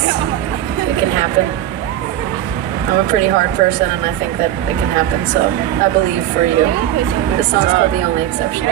thinks it can happen. I'm a pretty hard person, and I think that it can happen, so I believe for you. The song's called The Only Exception.